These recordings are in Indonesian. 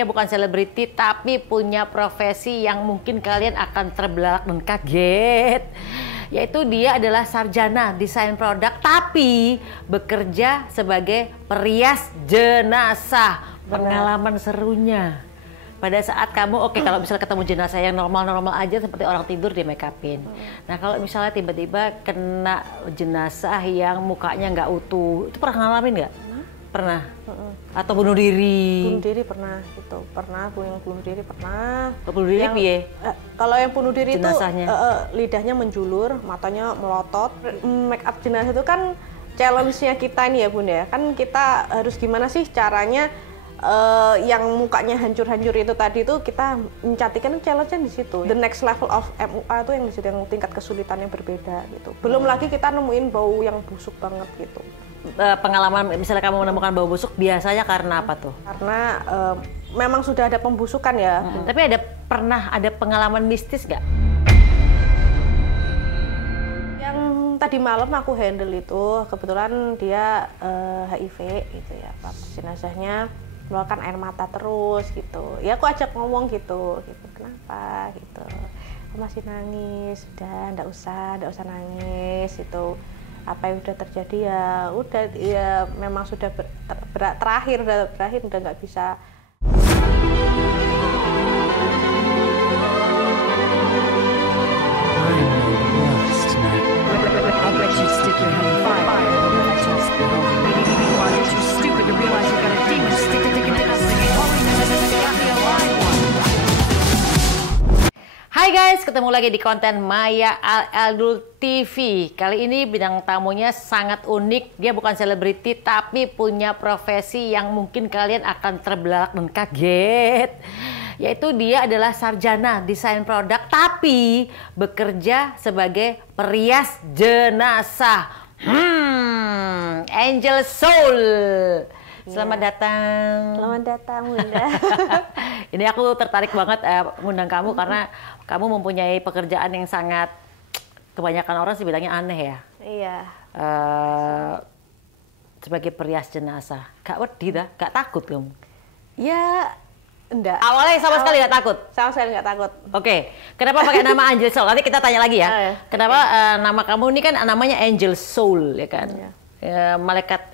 Dia bukan selebriti tapi punya profesi yang mungkin kalian akan terbelalak dan kaget. Yaitu dia adalah sarjana desain produk tapi bekerja sebagai perias jenazah. Pengalaman serunya. Pada saat kamu, kalau misalnya ketemu jenazah yang normal-normal aja seperti orang tidur dia make upin. Nah kalau misalnya tiba-tiba kena jenazah yang mukanya nggak utuh, itu pernah ngalamin nggak? Pernah? Atau bunuh diri? Bunuh diri pernah gitu, pernah. Yang bunuh diri pernah. Bunuh diri piye? Kalau yang bunuh diri jenazahnya itu lidahnya menjulur, matanya melotot. Make up jenazah itu kan challenge-nya kita nih ya Bun ya. Kan kita harus gimana sih caranya yang mukanya hancur-hancur itu tadi itu kita mencantikkan, challenge-nya di situ. The next level of MUA itu yang di situ, yang tingkat kesulitannya berbeda gitu. Belum lagi kita nemuin bau yang busuk banget gitu. Pengalaman misalnya kamu menemukan bau busuk biasanya karena apa tuh? Karena memang sudah ada pembusukan ya. Tapi pernah ada pengalaman mistis gak? Yang tadi malam aku handle itu kebetulan dia HIV gitu ya. Jenazahnya mengeluarkan air mata terus gitu. Ya aku ajak ngomong gitu. Kenapa gitu? Aku masih nangis, udah nggak usah nangis itu. Apa yang udah terjadi ya udah ya memang sudah terakhir udah nggak bisa. Hai guys, ketemu lagi di konten Maya Al-Eldul TV. Kali ini bintang tamunya sangat unik. Dia bukan selebriti tapi punya profesi yang mungkin kalian akan terbelalak dan kaget. Yaitu dia adalah sarjana desain produk tapi bekerja sebagai perias jenazah. Angel Soul. Selamat datang. Selamat datang Bunda. Ini aku tertarik banget mengundang kamu karena kamu mempunyai pekerjaan yang sangat, kebanyakan orang sih bilangnya aneh ya. Iya. Sebagai perias jenazah. Gak wedi dah, gak takut kamu? Ya, enggak. Awalnya sama sekali gak takut? Sama sekali gak takut. Oke. Kenapa pakai nama Angel Soul? Nanti kita tanya lagi ya. Oh, ya. Kenapa nama kamu ini kan namanya Angel Soul ya kan? Iya. Malaikat,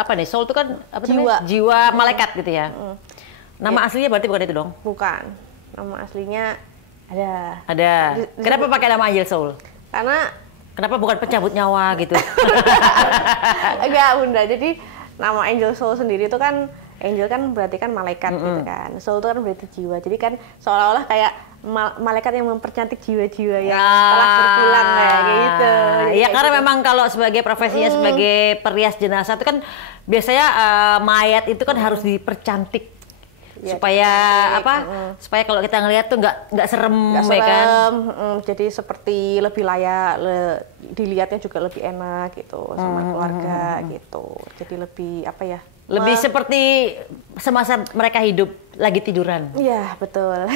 apa nih? Soul itu kan apa jiwa. Namanya? Jiwa malaikat gitu ya. Nama aslinya berarti bukan itu dong? Bukan. Nama aslinya ada. Kenapa pakai nama Angel Soul? Karena kenapa bukan pencabut nyawa gitu? enggak Bunda. Jadi nama Angel Soul sendiri itu kan, angel kan berarti kan malaikat gitu kan. Soul itu kan berarti jiwa. Jadi kan seolah-olah kayak malaikat yang mempercantik jiwa-jiwa yang telah berpulang kayak gitu. Iya karena gitu. Memang kalau sebagai profesinya sebagai perias jenazah itu kan biasanya mayat itu kan harus dipercantik. Ya, supaya apa? Supaya kalau kita ngelihat tuh nggak serem, ya kan? Jadi seperti lebih layak, dilihatnya juga lebih enak gitu sama keluarga gitu. Jadi lebih apa ya? Lebih seperti semasa mereka hidup lagi tiduran. Iya betul.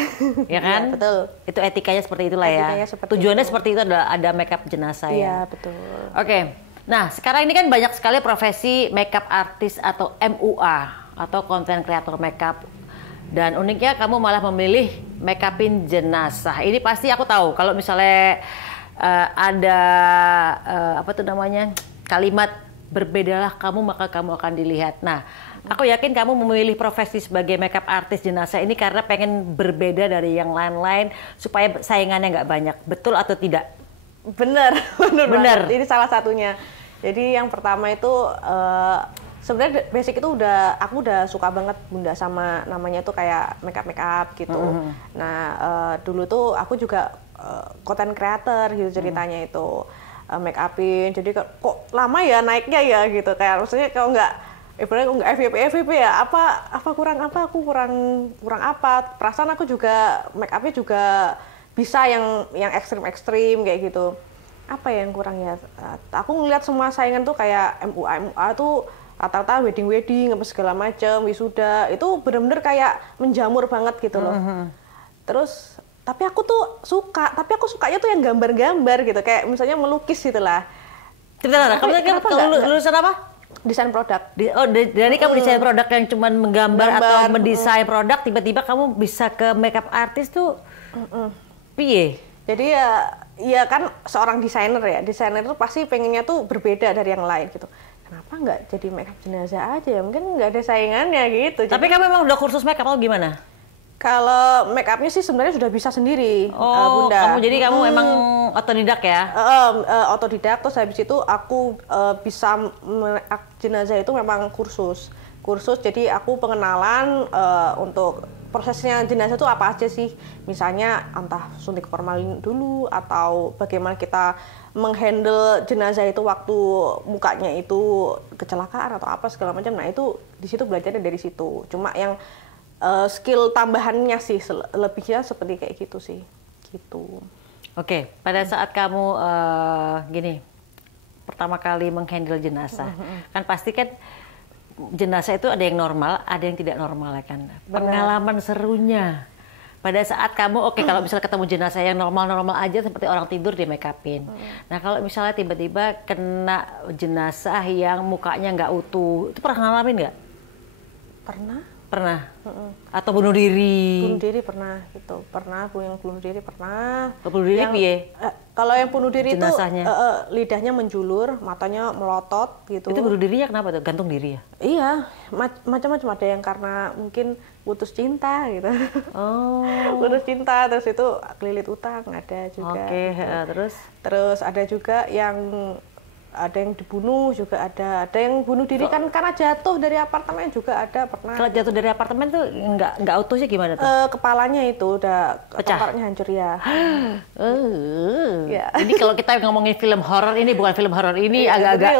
Ya kan? Ya, betul. Itu etikanya seperti itulah ya. Tujuannya seperti itu ada makeup jenazah ya. Iya betul. Oke. Nah sekarang ini kan banyak sekali profesi makeup artis atau MUA atau content creator makeup. Dan uniknya kamu malah memilih make upin jenazah. Ini pasti aku tahu kalau misalnya ada apa tuh namanya kalimat berbedalah kamu maka kamu akan dilihat. Nah, aku yakin kamu memilih profesi sebagai makeup artis jenazah ini karena pengen berbeda dari yang lain-lain supaya saingannya nggak banyak. Betul atau tidak? Bener. Ini salah satunya. Jadi yang pertama itu sebenarnya basic itu aku udah suka banget Bunda sama namanya tuh kayak makeup gitu. Nah dulu tuh aku juga content creator gitu ceritanya itu. Make upin, jadi kok lama ya naiknya ya gitu, kayak maksudnya kalau ibaratnya nggak FYP ya, aku kurang apa, perasaan aku juga make upnya juga bisa yang ekstrim kayak gitu, apa yang kurang ya, aku ngeliat semua saingan tuh kayak MUA tuh rata-rata wedding apa segala macam, wisuda itu bener-bener kayak menjamur banget gitu loh. Terus tapi aku sukanya tuh yang gambar-gambar gitu, kayak misalnya melukis gitu lah. Kamu lulusan apa? Desain produk. Dari kamu desain produk yang cuma menggambar atau mendesain produk, tiba-tiba kamu bisa ke makeup artist tuh, piye? Jadi ya kan seorang desainer ya, desainer itu pasti pengennya tuh berbeda dari yang lain gitu. Kenapa nggak jadi makeup jenazah aja ya? Mungkin nggak ada saingannya gitu. Tapi kamu memang udah kursus makeup atau gimana? Kalau make upnya sih sebenarnya sudah bisa sendiri, Bunda. Jadi kamu emang otodidak ya? Otodidak, terus habis itu aku bisa jenazah itu memang kursus. Jadi aku pengenalan untuk prosesnya jenazah itu apa aja sih. Misalnya entah suntik formalin dulu, atau bagaimana kita menghandle jenazah itu waktu mukanya itu kecelakaan atau apa segala macam. Nah itu di situ belajarnya dari situ. Cuma yang skill tambahannya sih lebihnya seperti kayak gitu sih, gitu. Oke, pada saat kamu gini pertama kali menghandle jenazah, kan pasti kan jenazah itu ada yang normal, ada yang tidak normal ya kan. Pengalaman serunya pada saat kamu kalau misalnya ketemu jenazah yang normal-normal aja seperti orang tidur di make upin. Nah kalau misalnya tiba-tiba kena jenazah yang mukanya nggak utuh, itu pernah ngalamin nggak? Pernah. Atau bunuh diri? Bunuh diri pernah gitu. Yang bunuh diri pernah. Bunuh diri piye? Kalau yang bunuh diri jenazahnya itu lidahnya menjulur, matanya melotot gitu. Itu bunuh dirinya kenapa tuh? Gantung diri ya? Iya, macam-macam, ada yang karena mungkin putus cinta gitu. Putus cinta, terus itu kelilit utang ada juga. Gitu. Terus ada juga yang dibunuh juga ada yang bunuh diri kan karena jatuh dari apartemen juga ada pernah. Kalau jatuh dari apartemen tuh nggak utuh sih gimana tuh? Kepalanya itu udah pecah, tengkoraknya hancur ya. Ya. Jadi kalau kita ngomongin film horor ini bukan film horor ini agak-agak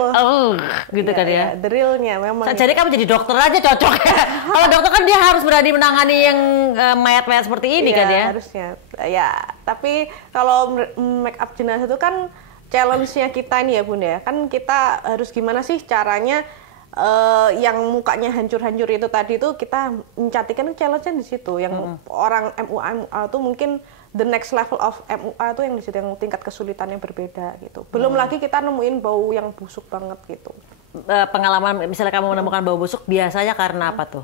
gitu kan ya. The real-nya memang. Jadi kamu jadi dokter aja cocok ya. Kalau dokter kan dia harus berani menangani yang mayat-mayat seperti ini kan ya. Harusnya. Ya, tapi kalau make up jenazah itu kan challenge-nya kita nih ya Bunda ya, kan kita harus gimana sih caranya yang mukanya hancur-hancur itu tadi itu kita mencantikkan, challenge-nya di situ. Yang orang MUA itu mungkin the next level of MUA itu yang di situ, yang tingkat kesulitannya berbeda gitu. Belum lagi kita nemuin bau yang busuk banget gitu. Pengalaman misalnya kamu menemukan bau busuk biasanya karena apa tuh?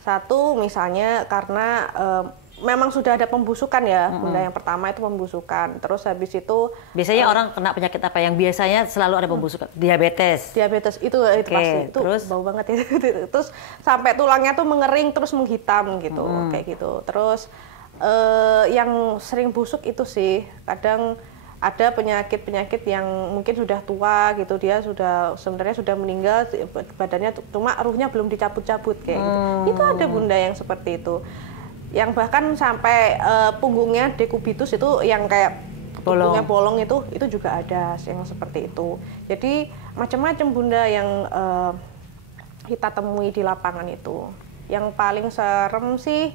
Satu misalnya karena memang sudah ada pembusukan ya, Bunda. Yang pertama itu pembusukan. Terus habis itu biasanya orang kena penyakit apa yang biasanya selalu ada pembusukan? Diabetes itu pasti itu terus bau banget ya. Terus sampai tulangnya tuh mengering terus menghitam gitu, kayak gitu. Terus yang sering busuk itu sih kadang ada penyakit yang mungkin sudah tua gitu, dia sebenarnya sudah meninggal, badannya cuma ruhnya belum dicabut-cabut kayak gitu. Itu ada Bunda yang seperti itu. Yang bahkan sampai punggungnya dekubitus itu yang kayak punggungnya bolong itu juga ada yang seperti itu. Jadi macam-macam Bunda yang kita temui di lapangan itu. Yang paling serem sih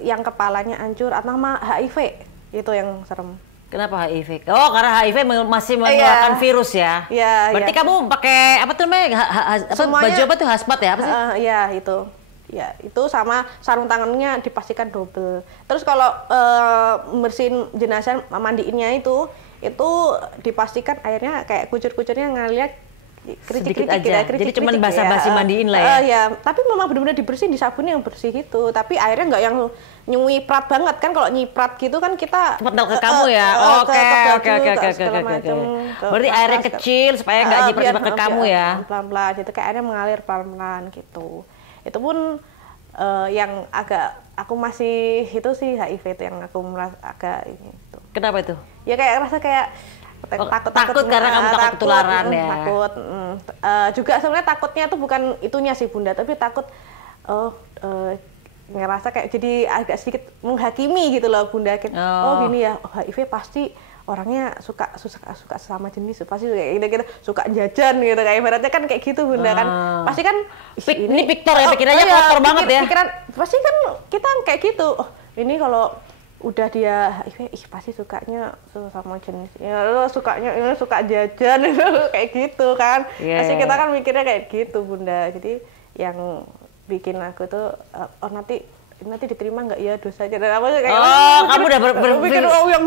yang kepalanya hancur atau HIV, itu yang serem. Kenapa HIV? Oh, karena HIV masih mengeluarkan virus ya? Iya. Berarti kamu pakai apa tuh namanya? Baju apa tuh, hazmat ya? Apa sih? Iya itu. Ya, itu sama sarung tangannya dipastikan double. Terus kalau bersihin jenazah, mandiinnya itu dipastikan airnya kayak kucur-kucurnya ngalir sedikit aja. Jadi cuma basa-basi mandiin lah ya. Ya, tapi memang benar-benar dibersihin, disabuni yang bersih itu. Tapi airnya nggak yang nyiprat banget kan. Kalau nyiprat gitu kan kita cepat ke kamu ya. Oke. Berarti airnya kecil supaya nggak nyiprat ke kamu ya. Pelan-pelan, jadi kayak airnya mengalir pelan-pelan gitu. Itu pun yang agak aku masih itu sih HIV itu yang aku merasa agak ini. Kenapa itu? Ya kayak rasa kayak takut karena kamu takut ketularan ya. Takut. Juga sebenarnya takutnya tuh bukan itunya sih Bunda, tapi takut ngerasa kayak jadi agak sedikit menghakimi gitu loh Bunda. Oh gini ya, HIV pasti orangnya suka sesama jenis, pasti kayak gitu suka jajan gitu, kayak ibaratnya kan kayak gitu Bunda kan. Pasti kan ini Victor ya, pikirannya kotor banget ya. Pikiran pasti kan kita kayak gitu. Oh, ini kalau udah dia HIV, pasti sukanya sama jenis. Ya lo sukanya ini suka jajan kayak gitu kan. Pasti kita kan mikirnya kayak gitu Bunda. Jadi yang bikin aku tuh nanti nanti diterima nggak ya dosanya. Dan aku kayak kamu udah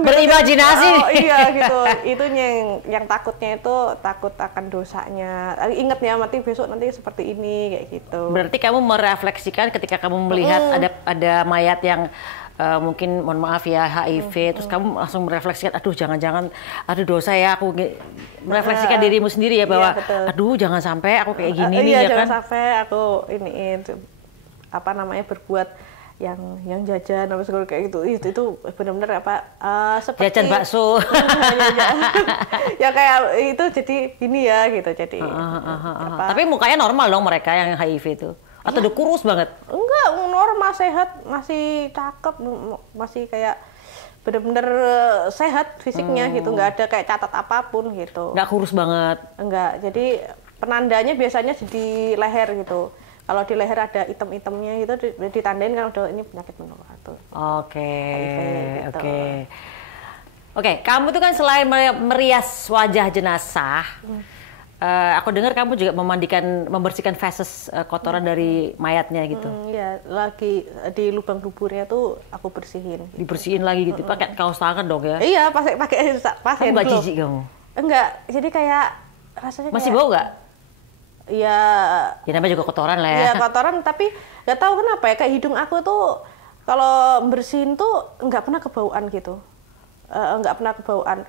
berimajinasi. Iya gitu. Itu yang takutnya itu takut akan dosanya. Ingat ya, mati besok nanti seperti ini kayak gitu. Berarti kamu merefleksikan ketika kamu melihat ada mayat yang mungkin mohon maaf ya HIV, terus kamu langsung merefleksikan, aduh jangan-jangan, aduh dosa ya, aku merefleksikan dirimu sendiri ya bahwa, aduh jangan sampai aku kayak gini nih ya kan? Jangan sampai aku apa namanya berbuat yang jajan apa segala kayak gitu. Itu benar-benar seperti jajan bakso. Ya kayak itu jadi ini ya gitu jadi. Tapi mukanya normal dong mereka yang HIV itu. Atau udah kurus banget? Enggak, normal, sehat, masih cakep, masih kayak bener-bener sehat fisiknya gitu, nggak ada kayak catat apapun gitu. Nggak kurus banget? Enggak, jadi penandanya biasanya di leher gitu. Kalau di leher ada item-itemnya gitu ditandain kan udah ini penyakit menular tuh. Oke, kamu tuh kan selain merias wajah jenazah, aku dengar kamu juga membersihkan feses kotoran dari mayatnya gitu. Iya, lagi di lubang duburnya tuh aku bersihin. Dibersihin lagi gitu, pakai kaos tangan dong ya? Iya, pakai kamu nggak jijik kamu? Enggak, jadi kayak rasanya masih bau nggak? Iya. Ya namanya juga kotoran lah ya. Iya kotoran, tapi nggak tahu kenapa ya kayak hidung aku tuh kalau bersihin tuh nggak pernah kebauan gitu, nggak pernah kebauan.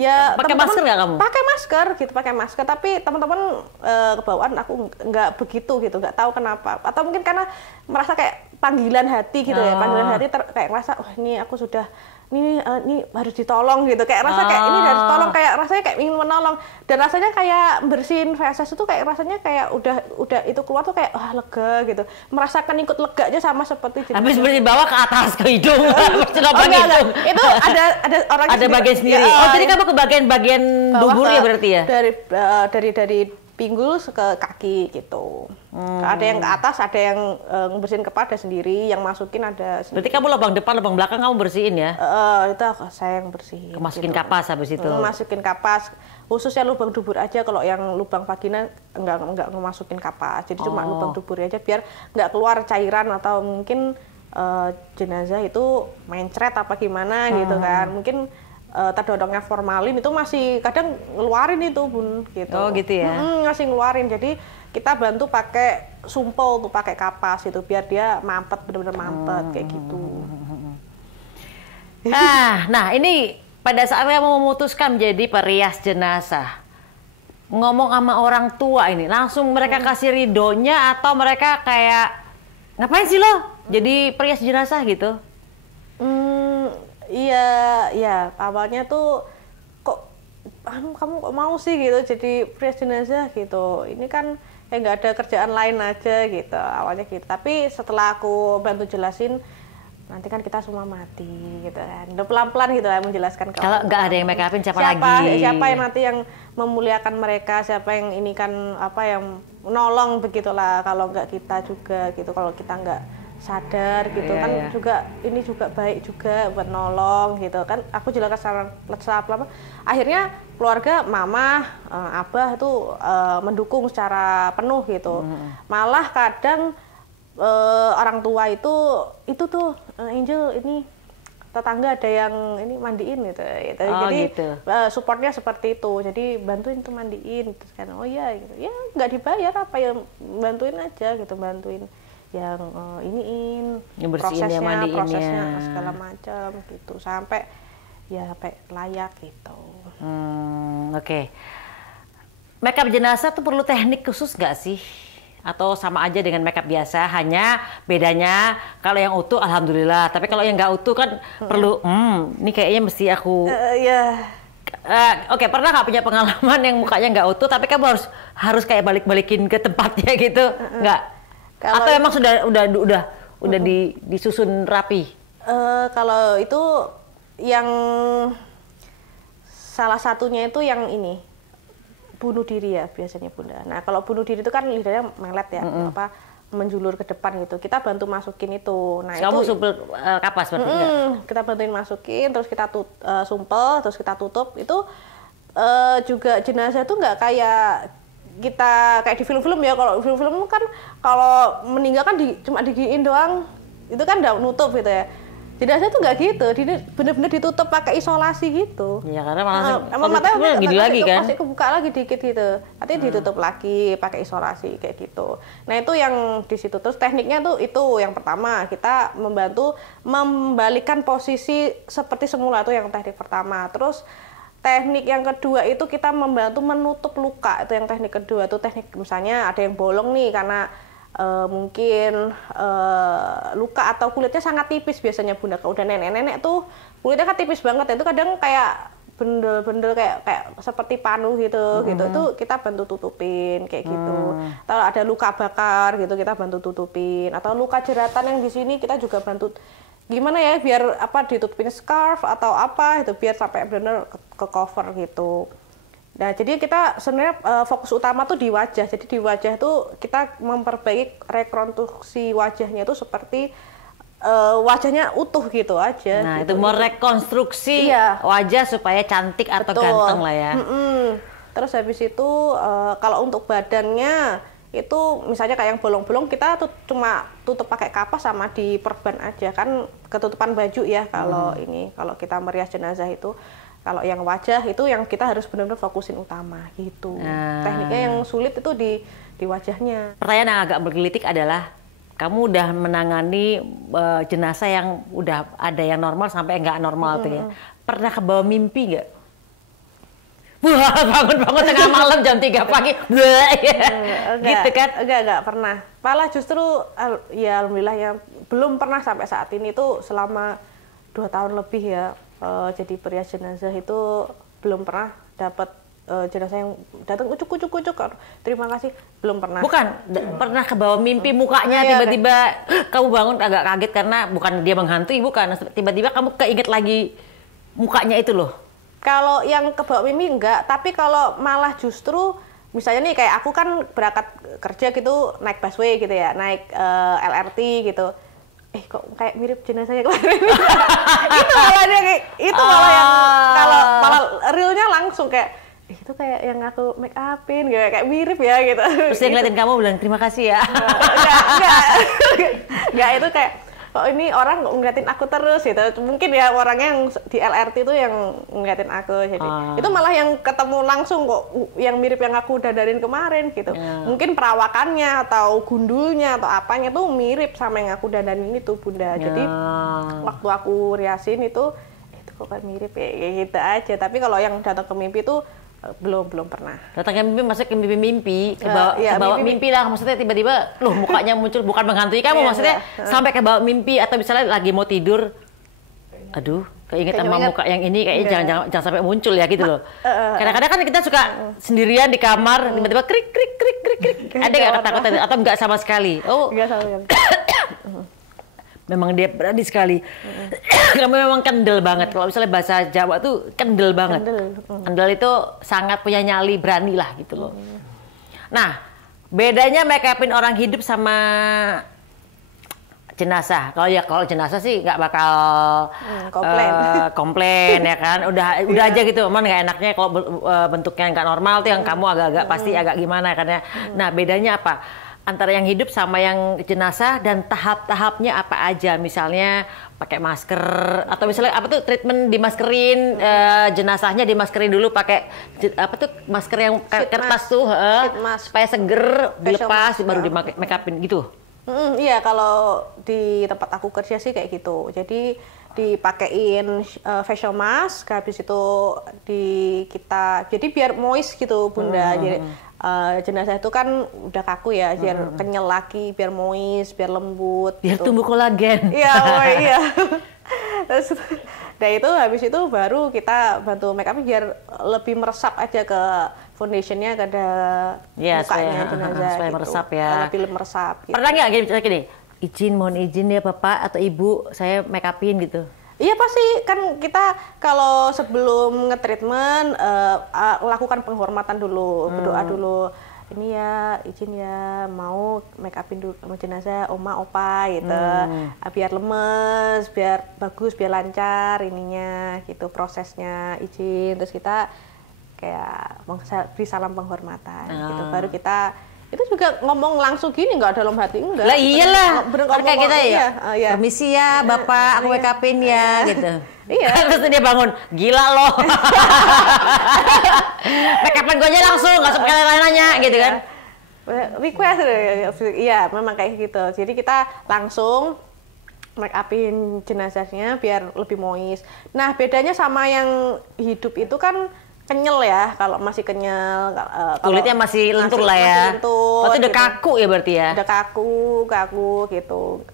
Ya, pakai masker nggak kamu? Pakai masker gitu, pakai masker. Tapi teman-teman kebauan aku nggak begitu gitu, nggak tahu kenapa. Atau mungkin karena merasa kayak panggilan hati gitu ya, panggilan hati kayak ngerasa, wah ini aku sudah ini harus ditolong gitu. Kayak rasa kayak ini harus ditolong, kayak rasanya kayak ingin menolong. Dan rasanya kayak bersihin feses itu kayak rasanya kayak udah itu keluar tuh kayak wah lega gitu. Merasakan ikut leganya sama seperti habis seperti bawah ke atas ke hidung. Enggak. Itu ada orang ada bagian sendiri. Jadi kamu ke bagian dubur ya berarti ya? Dari pinggul ke kaki gitu. Ada yang ke atas, ada yang bersihin kepala sendiri, yang masukin ada sendiri. Berarti kamu lubang depan, lubang belakang kamu bersihin ya? Itu saya yang bersihin. Masukin gitu. kapas habis itu? Masukin kapas, khususnya lubang dubur aja. Kalau yang lubang vagina enggak masukin kapas. Jadi cuma lubang dubur aja biar nggak keluar cairan atau mungkin jenazah itu mencret apa gimana gitu kan. Mungkin terdorongnya formalin itu masih kadang ngeluarin itu Bun gitu. Oh gitu ya. Masih ngeluarin. Jadi kita bantu pakai sumpel tuh, pakai kapas itu biar dia mampet, benar-benar mampet kayak gitu. Nah ini pada saat kamu memutuskan menjadi perias jenazah, ngomong sama orang tua ini, langsung mereka kasih ridonya atau mereka kayak ngapain sih lo jadi perias jenazah gitu? Iya, awalnya tuh kok kamu kok mau sih gitu jadi perias jenazah gitu. Ini kan kayak nggak ada kerjaan lain aja gitu awalnya gitu. Tapi setelah aku bantu jelasin, nanti kan kita semua mati gitu kan. Udah pelan-pelan gitu lah menjelaskan kalau nggak ada yang make upin siapa lagi? Siapa yang nanti yang memuliakan mereka, siapa yang ini kan apa yang menolong begitulah kalau nggak kita juga gitu. Kalau kita nggak sadar gitu juga ini juga baik juga buat nolong gitu kan. Aku jelaskan secara lama akhirnya keluarga mama abah itu mendukung secara penuh gitu. Malah kadang orang tua itu tuh Angel ini tetangga ada yang ini mandiin gitu. Jadi gitu. Supportnya seperti itu. Jadi bantuin tuh mandiin terus kan iya gitu. Ya nggak dibayar apa ya bantuin aja gitu, bantuin yang prosesnya segala macam gitu sampai layak gitu. Oke. Makeup jenazah tuh perlu teknik khusus nggak sih? Atau sama aja dengan makeup biasa, hanya bedanya kalau yang utuh alhamdulillah, tapi kalau yang nggak utuh kan perlu ini kayaknya mesti aku Oke, pernah nggak punya pengalaman yang mukanya nggak utuh tapi kamu harus kayak balikin ke tempatnya gitu? Nggak? Atau emang udah disusun rapi? Kalau itu yang salah satunya itu yang ini bunuh diri ya biasanya Bunda. Nah kalau bunuh diri itu kan lidahnya melet ya, menjulur ke depan gitu. Kita bantu masukin itu. Nah kamu sumpel kapas berarti enggak? Kita bantuin masukin, terus kita sumpel, terus kita tutup. Itu juga jenazah itu nggak kayak kita kayak di film-film ya. Kalau film-film kan kalau meninggal kan cuma digiin doang, itu kan udah nutup gitu ya. Jenazah tuh nggak gitu, bener-bener ditutup pakai isolasi gitu. Ya karena malah matanya gini lagi kan. Masih kebuka lagi dikit gitu. Nanti ditutup lagi pakai isolasi kayak gitu. Nah itu yang di situ. Terus tekniknya tuh itu yang pertama kita membantu membalikkan posisi seperti semula, itu yang teknik pertama. Terus teknik yang kedua itu kita membantu menutup luka, itu yang teknik kedua. Itu teknik misalnya ada yang bolong nih karena mungkin luka atau kulitnya sangat tipis biasanya Bunda. Kalau udah nenek-nenek tuh kulitnya kan tipis banget, itu kadang kayak bendel-bendel kayak seperti panu gitu gitu. Itu kita bantu tutupin kayak gitu. Atau ada luka bakar gitu kita bantu tutupin, atau luka jeratan yang di sini kita juga bantu gimana ya biar ditutupin scarf atau apa itu biar sampai benar ke cover gitu. Nah, jadi kita sebenarnya fokus utama tuh di wajah. Jadi di wajah tuh kita memperbaiki rekonstruksi wajahnya itu seperti wajahnya utuh gitu aja. Nah, gitu. itu merekonstruksi wajah supaya cantik atau ganteng lah ya. Terus habis itu kalau untuk badannya itu misalnya kayak yang bolong-bolong kita tuh cuma tutup pakai kapas sama diperban aja, kan ketutupan baju ya kalau ini kalau kita merias jenazah itu. Kalau yang wajah itu yang kita harus benar-benar fokusin utama gitu. Tekniknya yang sulit itu di wajahnya. Pertanyaan yang agak bergelitik adalah kamu udah menangani jenazah yang udah ada yang normal sampai nggak normal tuh ya. Pernah kebawa mimpi nggak? Wah, bangun-bangun tengah malam jam 3 pagi. Gitu kan? Enggak pernah. Malah justru ya alhamdulillah ya belum pernah sampai saat ini tuh selama 2 tahun lebih ya. Jadi perias jenazah itu belum pernah dapat jenazah yang datang ucuk. Terima kasih, belum pernah. Bukan, pernah kebawa mimpi mukanya tiba-tiba kamu bangun agak kaget karena bukan dia menghantui, bukan. Tiba-tiba kamu keinget lagi mukanya itu loh. Kalau yang kebawa mimpi enggak, tapi kalau malah justru misalnya nih kayak aku kan berangkat kerja gitu naik busway gitu ya, naik LRT gitu. Kok kayak mirip jenazahnya kemarin. Itu malah dia kayak itu malah yang kalau malah realnya langsung kayak itu kayak yang aku make upin kayak mirip ya gitu. Terus dia ngeliatin kamu bilang terima kasih ya. Enggak itu kayak kok ini orang ngeliatin aku terus gitu. Mungkin ya orangnya yang di LRT itu yang ngeliatin aku jadi. Itu malah yang ketemu langsung kok yang mirip yang aku dandanin kemarin gitu. Mungkin perawakannya atau gundulnya atau apanya tuh mirip sama yang aku dandanin itu Bunda. Jadi waktu aku riasin itu kok kan mirip ya gitu aja. Tapi kalau yang datang ke mimpi tuh belum pernah. Datangnya mimpi maksudnya ke mimpi kebawa mimpi lah, maksudnya tiba-tiba loh mukanya muncul, bukan menghantui kamu maksudnya sampai ke bawah mimpi, atau misalnya lagi mau tidur aduh keinget sama muka yang ini kayaknya jangan sampai muncul ya gitu loh. Kadang-kadang kan kita suka sendirian di kamar tiba-tiba krik. Ada nggak ketakutan atau nggak sama sekali? Nggak sama sekali. Memang dia berani sekali. Kamu memang kendel banget. Kalau misalnya bahasa Jawa tuh kendel banget. Kendel itu sangat punya nyali, berani lah gitu loh. Nah, bedanya make upin orang hidup sama jenazah. Kalau jenazah sih nggak bakal komplain ya kan. Udah aja gitu. Emang nggak enaknya kalau bentuknya nggak normal tuh yang kamu agak-agak pasti agak gimana kan ya. Nah, bedanya apa? Antara yang hidup sama yang jenazah dan tahap-tahapnya apa aja, misalnya pakai masker atau misalnya apa tuh treatment dimaskerin, jenazahnya dimaskerin dulu pakai masker yang kertas tuh supaya seger, dilepas baru di make upin gitu. Iya, kalau di tempat aku kerja sih kayak gitu. Jadi dipakein facial mask, habis itu jadi biar moist gitu Bunda. Jadi jenazah itu kan udah kaku ya, biar kenyal lagi, biar moist, biar lembut. Biar gitu. tumbuh kolagen. Iya, iya. Terus, itu habis itu baru kita bantu make up biar lebih meresap aja ke foundationnya, ke mukanya jenazah. Supaya gitu. meresap ya. Lebih meresap. Gitu. Pernah nggak gini? Mohon izin ya Bapak atau Ibu, saya make upin gitu. Iya pasti, kan kita kalau sebelum nge-treatment lakukan penghormatan dulu, berdoa dulu. Ini ya, izin ya, mau make upin dulu sama jenazah oma opa gitu. Biar lemes, biar bagus, biar lancar ininya gitu prosesnya, izin. Terus kita kayak beri salam penghormatan gitu. Baru kita itu juga ngomong langsung gini, nggak dalam hati, enggak. Lah iyalah, kayak kita ya. Iya. Permisi ya Bapak, aku wake up-in ya gitu. Iya. Terus dia bangun, gila loh. Wake up-in gue aja langsung, nggak usah pakai nanya gitu kan. Request, iya memang kayak gitu. Jadi kita langsung make upin jenazahnya biar lebih moist. Nah bedanya sama yang hidup itu kan kenyal ya, kalau masih kenyal, kulitnya masih lentur lah ya. Lentur, itu udah gitu. kaku ya berarti ya? Udah kaku gitu.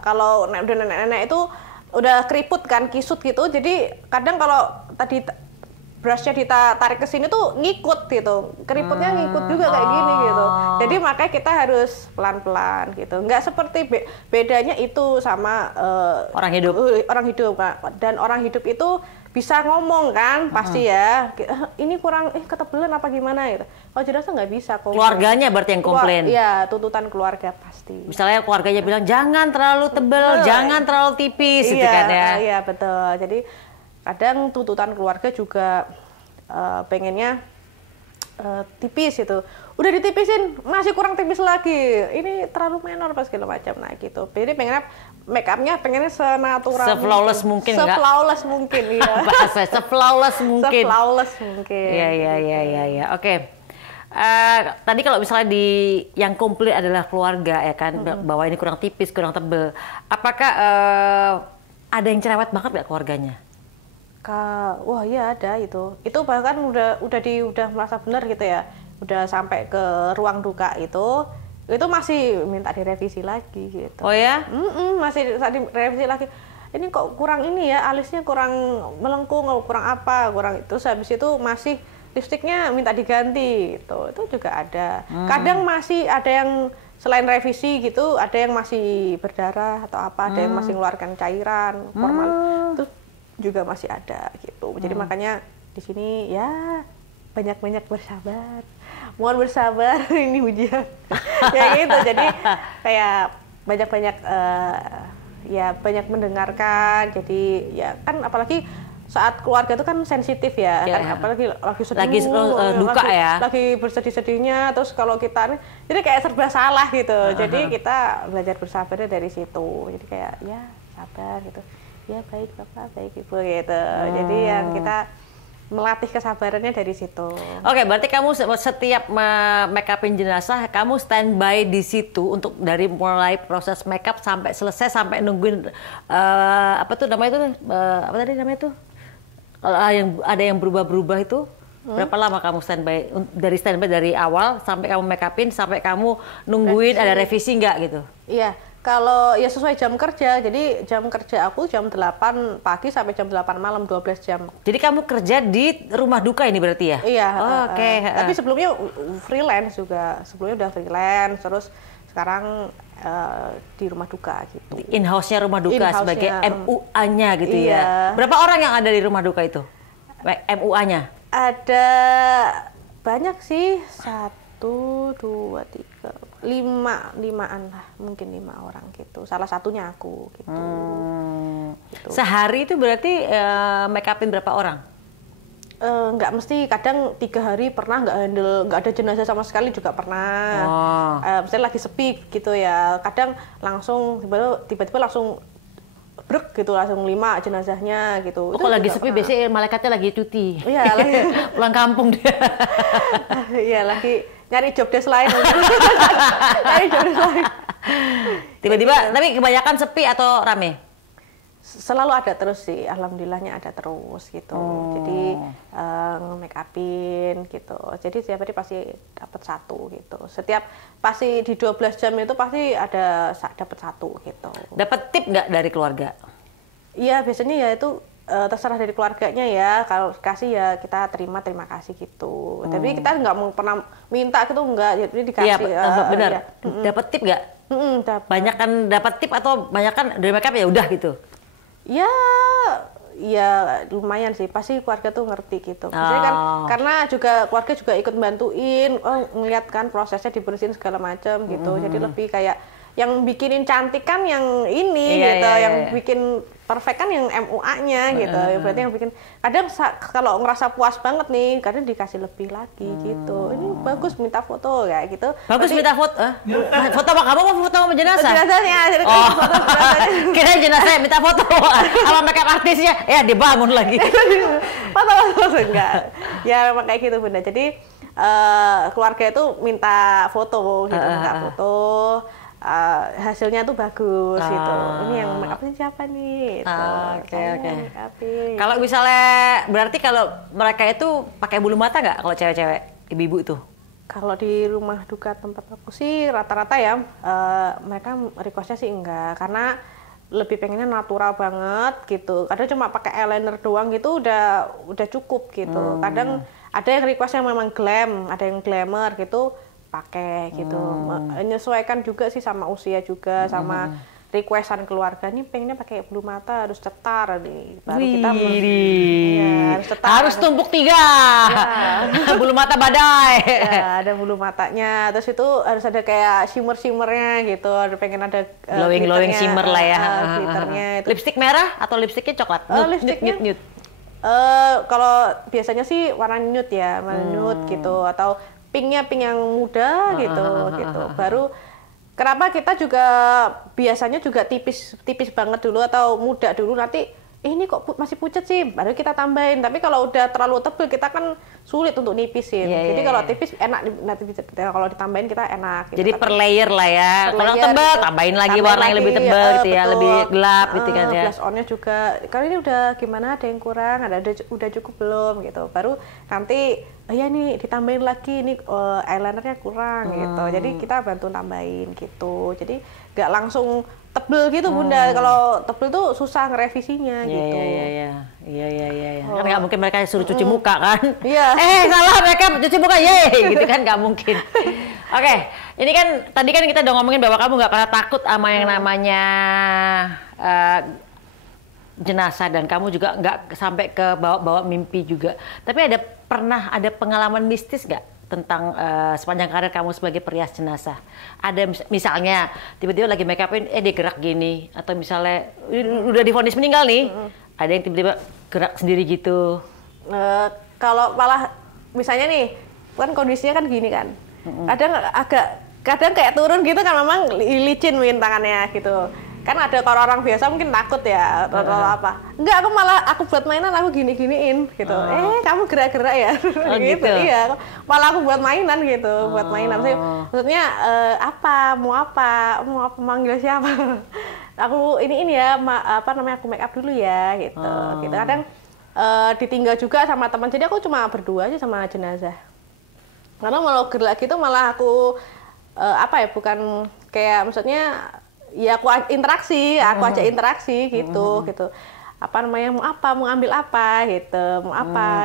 Kalau udah nenek-nenek itu udah keriput kan, kisut gitu. Jadi kadang kalau tadi brushnya ditarik ke sini tuh ngikut gitu, keriputnya ngikut juga kayak gini gitu. Jadi makanya kita harus pelan-pelan gitu. Nggak seperti bedanya itu sama orang hidup. Dan orang hidup itu bisa ngomong kan, pasti ya. Ini kurang, ketebelan apa gimana gitu. Kalau jenazah nggak bisa kok. Keluarganya berarti yang komplain. Iya, tuntutan keluarga pasti. Misalnya keluarganya bilang jangan terlalu tebel, jangan terlalu tipis, gitu kan ya. Iya, betul. Jadi kadang tuntutan keluarga juga pengennya tipis itu. Udah ditipisin, masih kurang tipis lagi. Ini terlalu menor pas segala macam, nah gitu. Jadi pengennya make up-nya pengennya senatural, se-flawless mungkin enggak? Se-flawless mungkin, iya. Bahasa se-flawless mungkin. Se-flawless mungkin. Iya. Oke. Tadi kalau misalnya yang komplit adalah keluarga ya kan, bahwa ini kurang tipis, kurang tebel. Apakah ada yang cerewet banget nggak keluarganya? Wah iya ada itu. Itu bahkan udah merasa benar gitu ya. Udah sampai ke ruang duka itu masih minta direvisi lagi gitu. Oh ya? Masih direvisi lagi. Ini kok kurang ini ya, alisnya kurang melengkung, kurang apa, kurang itu. Habis itu masih lipstiknya minta diganti gitu. Itu juga ada. Kadang masih ada yang selain revisi gitu, ada yang masih berdarah atau apa, ada yang masih mengeluarkan cairan formal. Itu juga masih ada gitu. Jadi makanya di sini ya banyak-banyak bersabar. Mohon bersabar ini ujian. Ya gitu. Jadi kayak banyak-banyak banyak mendengarkan. Jadi ya kan apalagi saat keluarga itu kan sensitif ya, kan apalagi lagi sedih, duka ya, lagi bersedih-sedihnya, terus kalau kita jadi kayak serba salah gitu. Jadi kita belajar bersabarnya dari situ. Jadi kayak ya sabar gitu. Ya baik Bapak, baik Ibu gitu. Jadi yang kita melatih kesabarannya dari situ. Oke, berarti kamu setiap make upin jenazah, kamu standby di situ untuk dari mulai proses make up sampai selesai, sampai nungguin apa tadi namanya itu? Kalau ada yang berubah-berubah itu, berapa lama kamu standby dari awal sampai kamu make upin, sampai kamu nungguin ada revisi nggak gitu? Iya. Kalau ya sesuai jam kerja, jadi jam kerja aku jam 8 pagi sampai jam 8 malam, 12 jam. Jadi kamu kerja di rumah duka ini berarti ya? Iya. Oke. Tapi sebelumnya freelance juga, sebelumnya udah freelance, terus sekarang di rumah duka gitu. In-house-nya rumah duka sebagai MUA-nya gitu ya? Berapa orang yang ada di rumah duka itu? MUA-nya? Ada banyak sih, 1, 2, 3, 5-an lah, mungkin 5 orang gitu. Salah satunya aku gitu. Gitu. Sehari itu berarti make upin berapa orang? Nggak mesti, kadang 3 hari pernah nggak ada jenazah sama sekali juga pernah. Misalnya lagi sepi gitu ya, kadang langsung tiba-tiba langsung brek gitu, langsung 5 jenazahnya gitu. Kalau lagi sepi biasanya malaikatnya lagi cuti. Iya, lagi pulang kampung dia. Iya, lagi nyari job desk lain. Nyari job desk lain. Tiba-tiba, tapi kebanyakan sepi atau rame? Selalu ada terus sih, alhamdulillahnya ada terus gitu. Jadi make upin gitu. Jadi setiap hari pasti dapat 1 gitu. Setiap pasti di 12 jam itu pasti ada dapat 1 gitu. Dapat tip nggak dari keluarga? Iya, biasanya ya itu terserah dari keluarganya ya. Kalau kasih ya kita terima kasih gitu. Tapi kita nggak mau pernah minta gitu, nggak. Jadi dikasih. Iya, benar. Dapat tip nggak? Banyak kan dapat tip atau banyak kan dari make up ya udah gitu? Ya lumayan sih, pasti keluarga tuh ngerti gitu. Misalnya kan karena juga keluarga juga ikut bantuin, ngeliat kan prosesnya dibersihin segala macam gitu. Jadi lebih kayak yang bikinin cantik kan yang ini gitu, yang bikin perfect kan yang MUA-nya gitu. Berarti yang bikin kadang kalau ngerasa puas banget nih, kadang dikasih lebih lagi gitu. Ini bagus, minta foto kayak gitu. Bagus, berarti, minta foto. Foto sama kamu mau foto sama jenazah? Jenazahnya, jadi foto jenazahnya. Kira jenazah minta foto sama makeup artisnya, ya dibangun lagi. Foto enggak. Ya memang kayak gitu Bunda. Jadi keluarga itu minta foto gitu, minta foto. Hasilnya tuh bagus gitu. Ini yang make upnya siapa nih? Oke. Kalau misalnya berarti kalau mereka itu pakai bulu mata nggak kalau cewek-cewek ibu-ibu itu? Kalau di rumah duka tempat aku sih rata-rata ya mereka requestnya sih enggak, karena lebih pengennya natural banget gitu. Kadang cuma pakai eyeliner doang gitu udah cukup gitu. Kadang ada yang request yang memang glam, ada yang glamour gitu pakai gitu. Menyesuaikan juga sih sama usia juga, sama requestan keluarga nih pengennya pakai bulu mata harus cetar nih. Baru kita harus cetar. Harus tumpuk 3. Ya. Bulu mata badai. Ya, ada bulu matanya. Terus itu harus ada kayak shimmer-shimmernya gitu. Pengen ada glowing shimmer lah ya. Glitternya itu. Lipstik merah atau lipstiknya coklat? Nude. Kalau biasanya sih warna nude ya, warna nude gitu, atau pinknya pink yang muda gitu. Baru kenapa kita juga biasanya juga tipis banget dulu atau muda dulu, nanti ini kok masih pucat sih, baru kita tambahin. Tapi kalau udah terlalu tebal kita kan sulit untuk nipisin. Jadi kalau tipis enak, nanti kalau ditambahin kita enak. Gitu. Jadi per layer lah ya. Kalau tebal gitu, tambahin lagi warna yang lebih tebal gitu ya, lebih gelap gitu kan ya. Blush on-nya juga. Kalau ini udah gimana, ada yang kurang, udah cukup belum gitu. Baru nanti ya nih ditambahin lagi, ini eyelinernya kurang gitu. Jadi kita bantu tambahin gitu. Jadi nggak langsung tebel gitu Bunda. Kalau tebel tuh susah ngerevisinya gitu. Iya. Kan nggak mungkin mereka suruh cuci muka kan? Iya. Salah, mereka cuci muka, gitu kan nggak mungkin. Oke, ini kan tadi kan kita udah ngomongin bahwa kamu nggak pernah takut sama yang namanya jenazah, dan kamu juga nggak sampai ke bawa mimpi juga. Tapi pernah ada pengalaman mistis nggak tentang sepanjang karir kamu sebagai perias jenazah? Ada misalnya tiba-tiba lagi make upin, dia gerak gini, atau misalnya udah divonis meninggal nih, ada yang tiba-tiba gerak sendiri gitu. Kalau malah misalnya nih, kan kondisinya kan gini kan, kadang kayak turun gitu kan, memang licin mungkin tangannya gitu. Kan ada kalau orang biasa mungkin takut ya atau apa. Enggak, aku buat mainan aku gini-giniin gitu. Kamu gerak-gerak ya. Gitu. Iya. Malah aku buat mainan gitu, buat mainan. Maksudnya mau manggil siapa? Aku ini ya, aku make up dulu ya gitu. Gitu. Kadang ditinggal juga sama teman. Jadi aku cuma berdua aja sama jenazah. Karena kalau gerak gitu malah aku bukan kayak maksudnya ya aku ajak interaksi gitu. Mau ambil apa gitu,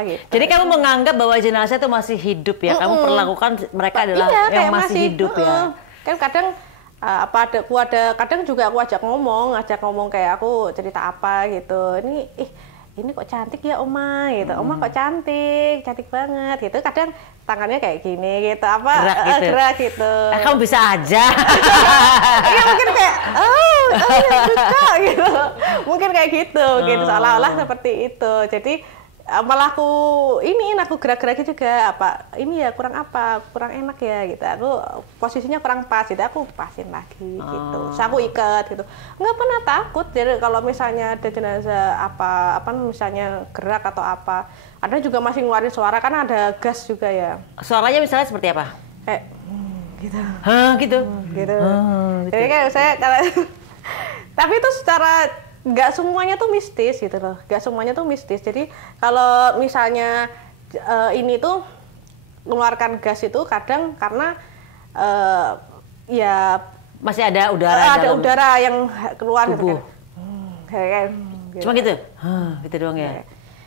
gitu. Jadi kamu menganggap bahwa jenazah itu masih hidup ya, kamu perlakukan mereka adalah yang masih hidup ya. Kan kadang kadang juga aku ajak ngomong kayak aku cerita apa gitu. Ini kok cantik ya Oma gitu. Oma kok cantik banget gitu. Kadang tangannya kayak gini gitu, gerak gitu. Kamu bisa aja. Iya mungkin kayak suka gitu. Mungkin kayak gitu, seolah-olah seperti itu. Jadi malah aku gerak-geraki juga, ini ya kurang enak ya gitu. Aku posisinya kurang pas gitu, aku pasin lagi gitu. Terus aku ikat gitu. Nggak pernah takut. Jadi kalau misalnya ada jenazah misalnya gerak atau apa, ada juga masih ngeluarin suara, kan ada gas juga ya. Suaranya misalnya seperti apa? Kayak gitu. Gitu. Jadi kayak saya tapi itu secara nggak semuanya tuh mistis gitu loh, Jadi kalau misalnya ini tuh mengeluarkan gas itu kadang karena ya masih ada udara, udara yang keluar tubuh. Gitu. Cuma gitu, gitu doang ya.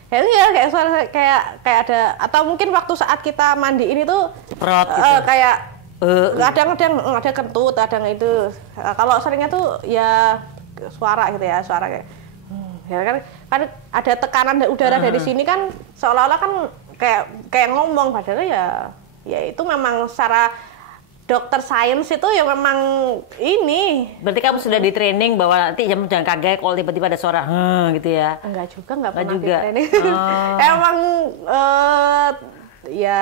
Iya, kayak suara kayak ada, atau mungkin waktu saat kita mandi ini tuh kayak kadang ada kentut, kadang itu. Kalau seringnya tuh ya suara gitu ya, suara kayak ya kan ada tekanan udara dari sini kan, seolah-olah kan kayak ngomong, padahal ya itu memang secara dokter sains itu ya memang ini. Berarti kamu sudah di training bahwa nanti jangan kaget kalau tiba-tiba ada suara gitu ya? Enggak juga, enggak pernah juga. di training. Emang ya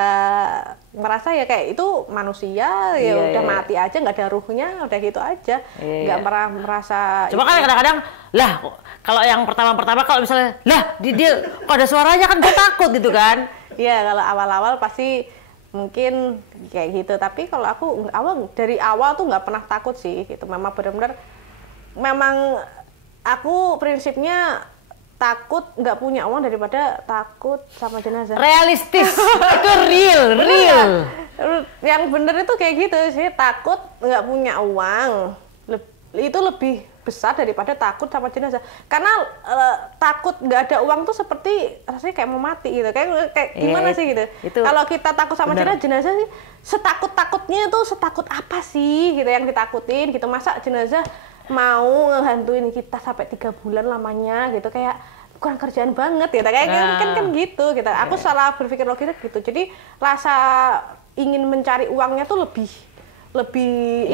merasa ya kayak itu manusia ya udah mati aja, nggak ada ruhnya, udah gitu aja. Nggak pernah merasa. Cuma kan kadang-kadang lah kalau yang pertama-pertama kalau misalnya lah dia kok ada suaranya kan gue takut gitu kan? Iya, kalau awal-awal pasti mungkin kayak gitu, tapi kalau aku dari awal tuh nggak pernah takut sih gitu. Memang benar-benar memang aku prinsipnya takut nggak punya uang daripada takut sama jenazah. Realistis. Itu real. Yang bener itu kayak gitu sih, takut nggak punya uang itu lebih besar daripada takut sama jenazah. Karena takut nggak ada uang tuh seperti rasanya kayak mau mati gitu. Kayak gimana sih gitu. Kalau kita takut sama jenazah sih, setakut-takutnya tuh setakut apa sih gitu yang ditakutin gitu. Masa jenazah mau ngehantuin kita sampai 3 bulan lamanya gitu, kayak kurang kerjaan banget gitu. Kayak kan gitu gitu. Aku salah berpikir logisnya gitu. Jadi rasa ingin mencari uangnya tuh lebih lebih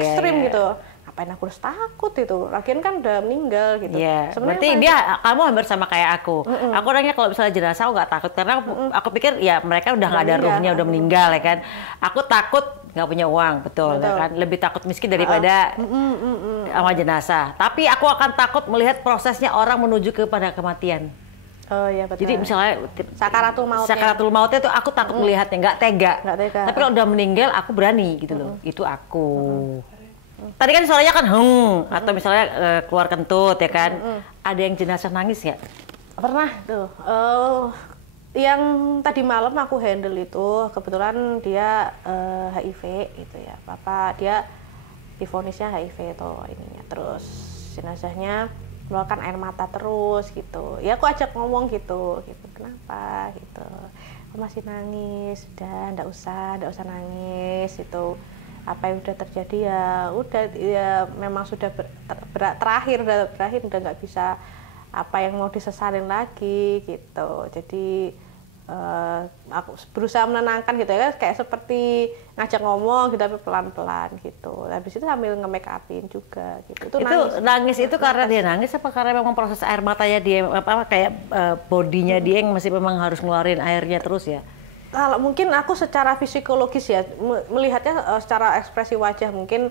ekstrim gitu. Ngapain aku harus takut itu? Lagian kan udah meninggal gitu. Berarti kamu hampir sama kayak aku. Aku orangnya kalau misalnya jenazah aku nggak takut karena aku pikir ya mereka udah nggak ada ruhnya, udah meninggal ya kan. Aku takut nggak punya uang, betul. Ya kan. Lebih takut miskin daripada sama jenazah. Tapi aku akan takut melihat prosesnya orang menuju kepada kematian. Oh iya betul. Jadi misalnya sakaratul mautnya tuh aku takut melihatnya, nggak tega. Tapi kalau udah meninggal aku berani gitu loh. Itu aku. Tadi kan suaranya kan atau misalnya keluar kentut ya kan. Ada yang jenazah nangis nggak? Pernah tuh. Yang tadi malam aku handle itu kebetulan dia HIV gitu ya. Bapak dia divonisnya HIV tuh ininya. Terus jenazahnya mengeluarkan air mata terus gitu. Ya aku ajak ngomong gitu. Kenapa gitu? Aku masih nangis. Udah, nggak usah nangis itu. Apa yang udah terjadi ya memang sudah terakhir udah nggak bisa apa yang mau disesalin lagi gitu. Jadi aku berusaha menenangkan gitu ya, kayak seperti ngajak ngomong gitu tapi pelan-pelan gitu. Habis itu sambil nge-make upin juga gitu. Itu nangis itu karena dia nangis apa karena memang proses air matanya dia kayak bodinya dia yang masih memang harus ngeluarin airnya terus ya? Kalau mungkin aku secara psikologis ya melihatnya secara ekspresi wajah mungkin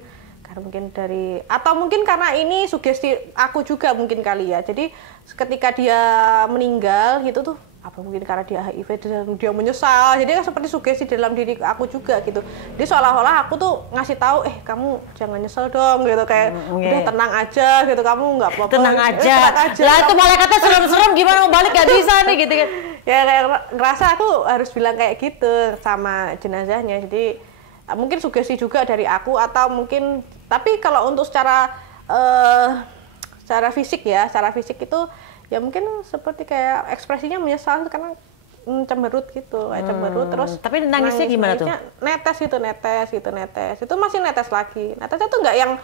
dari atau mungkin karena ini sugesti aku juga mungkin kali ya. Jadi ketika dia meninggal gitu tuh apa mungkin karena dia HIV dan dia menyesal. Jadi kan seperti sugesti dalam diri aku juga gitu. Dia seolah-olah aku tuh ngasih tahu kamu jangan nyesel dong gitu, kayak udah tenang aja gitu, kamu nggak apa-apa. Tenang aja. Lah itu malaikatnya serem-serem gimana mau balik nggak bisa nih gitu kan. Ya kayak ngerasa aku harus bilang kayak gitu sama jenazahnya. Jadi mungkin sugesti juga dari aku atau mungkin, tapi kalau untuk secara fisik itu ya mungkin seperti kayak ekspresinya menyesal karena cemberut gitu, kayak cemberut terus. Tapi nangisnya gimana tuh? Netes itu masih netes lagi. Netesnya tuh nggak yang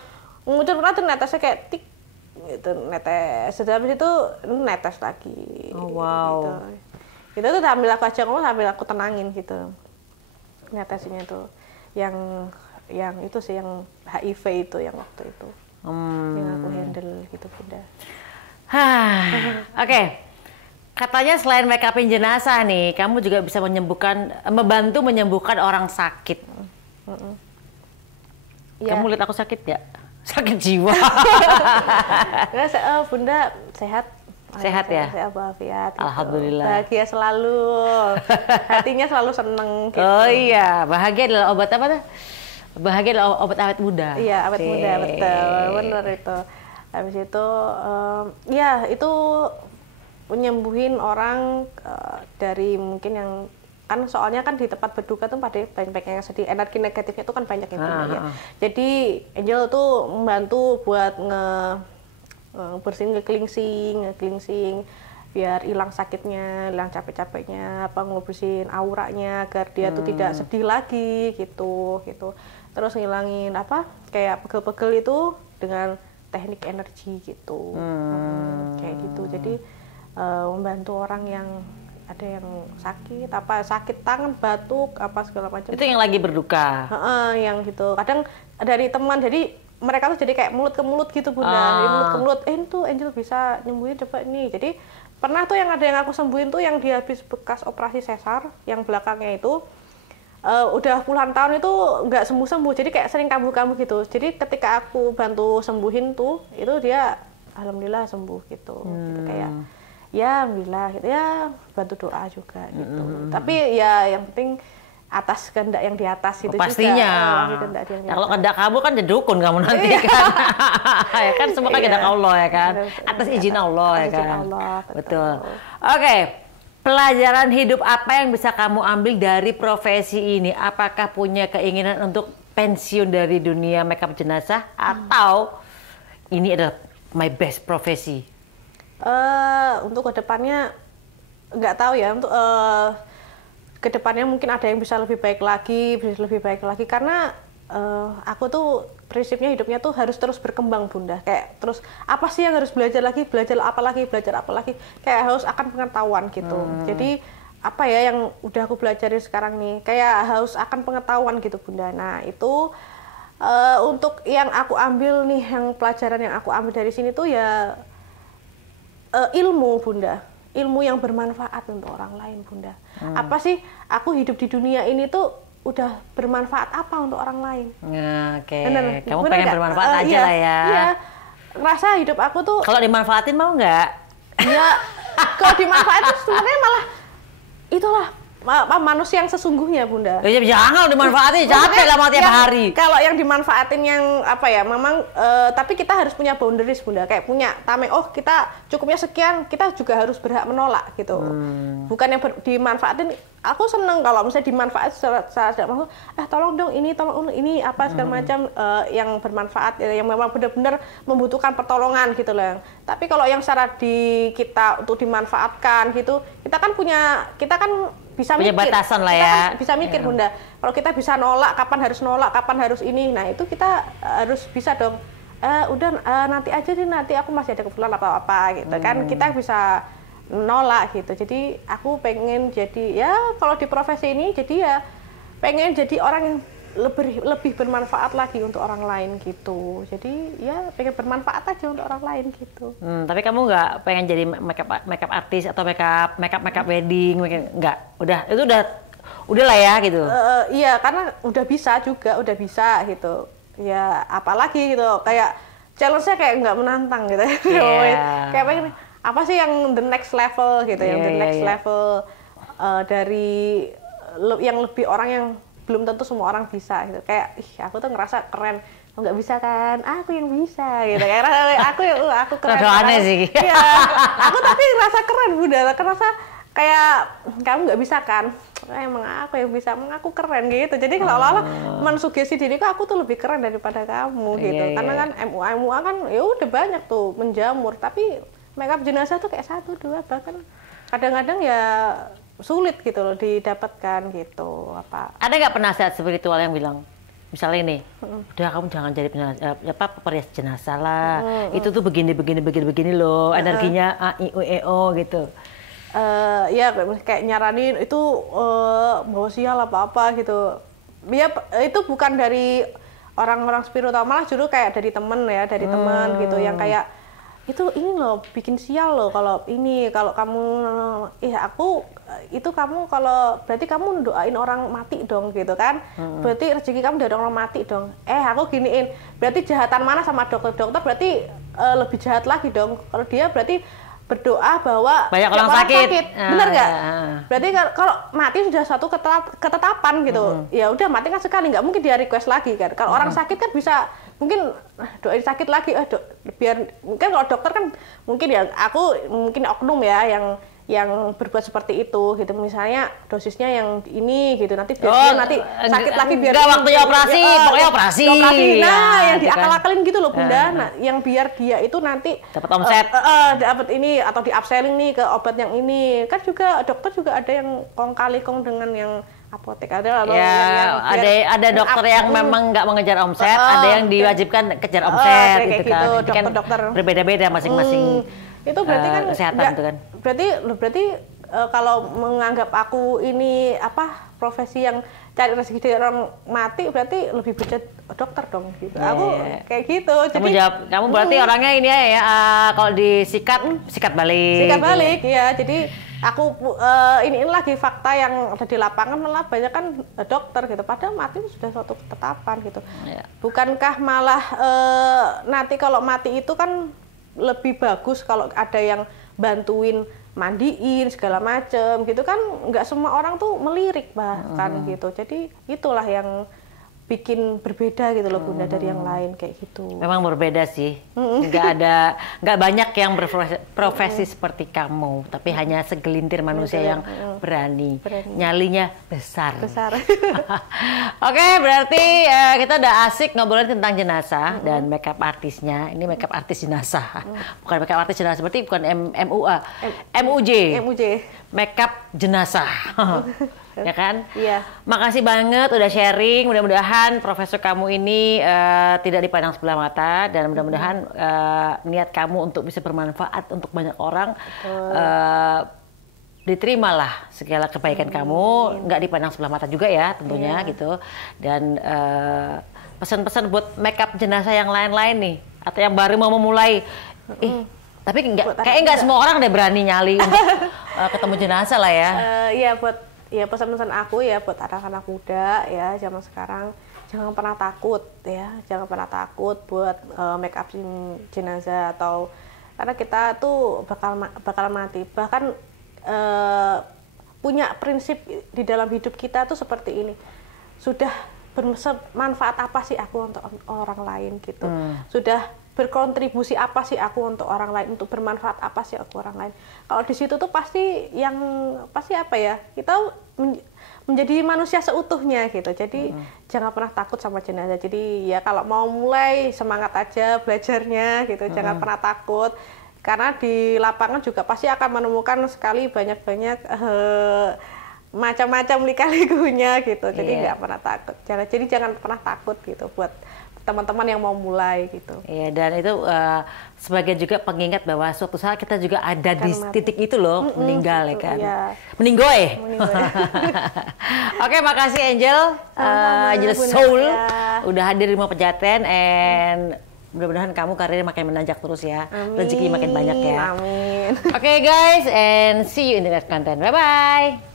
ngucur tuh netesnya kayak tik gitu, netes. Habis itu netes lagi. Oh, wow. Gitu tuh sambil aku ajak ngomong sambil aku tenangin gitu. Netesnya tuh yang itu sih yang HIV itu yang waktu itu. Yang aku handle gitu Bunda. Oke. Katanya selain make upin jenazah nih, kamu juga bisa membantu menyembuhkan orang sakit. Kamu lihat aku sakit nggak? Sakit jiwa. Bunda sehat. Sehat ya? Sehat walafiat. Alhamdulillah. Bahagia selalu. Hatinya selalu seneng. Gitu. Oh iya, bahagia adalah obat apa tuh? Bahagia adalah obat awet muda. Iya, awet muda, betul. Benar itu. Habis itu, ya itu menyembuhin orang dari mungkin yang kan soalnya kan di tempat berduka tuh pada banyak yang sedih, energi negatifnya itu kan banyak yang ya. Jadi Angel tuh membantu buat bersihin ngeklingsing biar hilang sakitnya, hilang capek-capeknya, ngebersihin auranya agar dia tuh tidak sedih lagi gitu. Terus ngilangin kayak pegel-pegel itu dengan teknik energi gitu. Kayak gitu. Jadi membantu orang yang ada yang sakit tangan, batuk, apa segala macam. Itu yang lagi berduka. Yang gitu. Kadang dari teman, jadi mereka tuh jadi kayak mulut ke mulut gitu Bunda. Dari mulut ke mulut, itu Angel bisa nyembuhin coba ini. Jadi pernah tuh yang ada yang aku sembuhin tuh yang dia habis bekas operasi sesar, yang belakangnya itu udah puluhan tahun itu nggak sembuh-sembuh. Jadi kayak sering kambuh-kambuh gitu. Jadi ketika aku bantu sembuhin tuh, itu dia alhamdulillah sembuh gitu. Gitu kayak ya alhamdulillah gitu ya, bantu doa juga gitu. Tapi ya yang penting atas kehendak yang di atas itu pastinya. Juga. Kalau kehendak kamu kan jadi dukun kamu nanti kan. Ya kan semua kan kehendak Allah ya kan. Atas izin Allah ya kan. Allah, betul. Oke. Pelajaran hidup apa yang bisa kamu ambil dari profesi ini? Apakah punya keinginan untuk pensiun dari dunia makeup jenazah atau ini adalah my best profesi? Untuk kedepannya nggak tahu ya, untuk kedepannya mungkin ada yang bisa lebih baik lagi karena aku tuh prinsipnya hidupnya tuh harus terus berkembang Bunda, kayak terus apa sih yang harus belajar apa lagi kayak harus akan pengetahuan gitu. Jadi apa ya yang udah aku belajarin sekarang nih, kayak harus akan pengetahuan gitu Bunda. Nah itu untuk yang aku ambil nih, yang pelajaran yang aku ambil dari sini tuh ya ilmu Bunda, ilmu yang bermanfaat untuk orang lain Bunda. Apa sih aku hidup di dunia ini tuh udah bermanfaat apa untuk orang lain? Oke. Kamu pengen bermanfaat aja lah ya. Iya. Rasa hidup aku tuh. Kalau dimanfaatin mau nggak? Ya, kalau dimanfaatin sebenarnya malah itulah manusia yang sesungguhnya Bunda. Ya jangan dimanfaatin, capek lah tiap hari. Kalau yang dimanfaatin yang apa ya, memang tapi kita harus punya boundaries Bunda, kayak punya tameng, oh kita cukupnya sekian, kita juga harus berhak menolak gitu. Bukan yang dimanfaatin. Aku seneng kalau misalnya dimanfaat secara tidak maksud, tolong dong ini apa segala macam yang bermanfaat, yang memang benar-benar membutuhkan pertolongan gitu loh. Tapi kalau yang secara kita untuk dimanfaatkan gitu, kita kan bisa punya mikir, batasan lah ya. Kita kan bisa mikir Bunda. Kalau kita bisa nolak, kapan harus ini. Nah itu kita harus bisa dong. Nanti aja nih, nanti aku masih ada keperluan apa-apa gitu kan. Kita bisa nolak gitu. Jadi aku pengen jadi ya kalau di profesi ini jadi ya pengen jadi orang yang lebih bermanfaat lagi untuk orang lain gitu. Jadi ya pengen bermanfaat aja untuk orang lain gitu. Tapi kamu nggak pengen jadi makeup artis atau makeup wedding, nggak? Udah lah ya gitu. Iya karena udah bisa gitu. Ya apalagi gitu, kayak challenge-nya kayak nggak menantang gitu. Kayak pengen apa sih yang the next level gitu, level dari yang lebih orang yang belum tentu semua orang bisa gitu. Kayak aku tuh ngerasa keren. Nggak bisa kan, aku yang bisa gitu. Kayak aku keren. Aneh sih. Iya, aku tapi ngerasa keren Bunda, ngerasa kayak kamu nggak bisa kan. Emang aku yang bisa, emang aku keren gitu. Jadi kalau mensugesti diriku aku tuh lebih keren daripada kamu gitu. Karena kan MUA kan ya udah banyak tuh menjamur, tapi makeup jenazah tuh kayak 1, 2 bahkan kadang-kadang ya sulit gitu loh didapatkan gitu. Ada nggak penasihat spiritual yang bilang misalnya nih, udah kamu jangan jadi perias jenazah lah, itu tuh begini loh, energinya A I U E O gitu. Ya kayak nyaranin itu bawa sial apa gitu. Ya itu bukan dari orang-orang spiritual, malah justru kayak dari temen gitu yang kayak ini loh bikin sial loh kalau kamu kalau berarti kamu doain orang mati dong gitu kan. Berarti rezeki kamu dari orang mati dong. Aku giniin, berarti jahatan mana sama dokter berarti lebih jahat lagi dong. Kalau dia berarti berdoa bahwa banyak orang sakit. Bener nggak? Berarti kalau mati sudah satu ketetapan gitu. Ya udah mati kan sekali, nggak mungkin dia request lagi kan. Kalau orang sakit kan bisa mungkin doain sakit lagi, biar mungkin kalau dokter kan mungkin ya aku mungkin oknum ya yang berbuat seperti itu gitu, misalnya dosisnya yang ini gitu, nanti biar nanti sakit lagi biar enggak waktunya operasi, pokoknya operasi. Nah, yang diakal-akalin gitu loh Bunda. Nah, yang biar dia itu nanti dapat omset, dapat ini atau di upselling nih ke obat yang ini. Kan juga dokter juga ada yang kong kali kong dengan yang apotek, ada dokter yang memang nggak mengejar omset, ada yang diwajibkan kejar omset gitu kan. Dokter berbeda-beda masing-masing. Itu berarti kan kesehatan itu kan. Berarti kalau menganggap aku ini apa profesi yang cari rezeki dari orang mati, berarti lebih baca dokter dong gitu. Aku kayak gitu. Kamu berarti orangnya ini ya, kalau sikat balik. Sikat balik, ya. Jadi aku ini lagi fakta yang ada di lapangan, malah banyak kan dokter gitu. Padahal mati itu sudah suatu ketetapan gitu. Bukankah malah nanti kalau mati itu kan lebih bagus kalau ada yang bantuin mandiin segala macem gitu kan, nggak semua orang tuh melirik bahkan gitu. Jadi itulah yang bikin berbeda gitu loh Bunda dari yang lain kayak gitu. Memang berbeda sih, nggak banyak yang berprofesi seperti kamu, tapi hanya segelintir manusia yang berani. Nyalinya besar. Oke, berarti kita udah asik ngobrolin tentang jenazah dan makeup artisnya. Ini makeup artis jenazah, bukan makeup artis jenazah, berarti bukan MUJ. Makeup jenazah. Ya kan? Iya. Makasih banget udah sharing. Mudah-mudahan profesor kamu ini tidak dipandang sebelah mata dan mudah-mudahan niat kamu untuk bisa bermanfaat untuk banyak orang diterimalah segala kebaikan kamu, nggak dipandang sebelah mata juga ya tentunya gitu. Dan pesan-pesan buat makeup jenazah yang lain-lain nih atau yang baru mau memulai, tapi kayaknya nggak semua orang deh berani nyali untuk ketemu jenazah lah ya. Iya ya pesan-pesan aku ya buat anak-anak muda ya zaman sekarang, jangan pernah takut ya, jangan pernah takut buat make up jenazah atau karena kita tuh bakal mati. Bahkan punya prinsip di dalam hidup kita tuh seperti ini. Sudah bermanfaat apa sih aku untuk orang lain gitu. Sudah berkontribusi apa sih aku untuk orang lain, untuk bermanfaat apa sih aku orang lain. Kalau di situ tuh pasti apa ya, kita menjadi manusia seutuhnya gitu. Jadi jangan pernah takut sama jenazah. Jadi ya kalau mau mulai semangat aja belajarnya gitu, jangan pernah takut. Karena di lapangan juga pasti akan menemukan sekali banyak-banyak macam-macam lika-likunya gitu. Jadi nggak pernah takut. Jadi jangan pernah takut gitu buat teman-teman yang mau mulai gitu. Iya, dan itu sebagai juga pengingat bahwa suatu saat kita juga ada di titik itu loh, meninggal ya kan. Iya. Meninggoy. Oke, makasih Angel, Angel Soul udah hadir di Rumah Pejaten, and mudah-mudahan kamu karirnya makin menanjak terus ya. Rezeki makin banyak ya. Amin. Oke guys, and see you in the next content. Bye bye.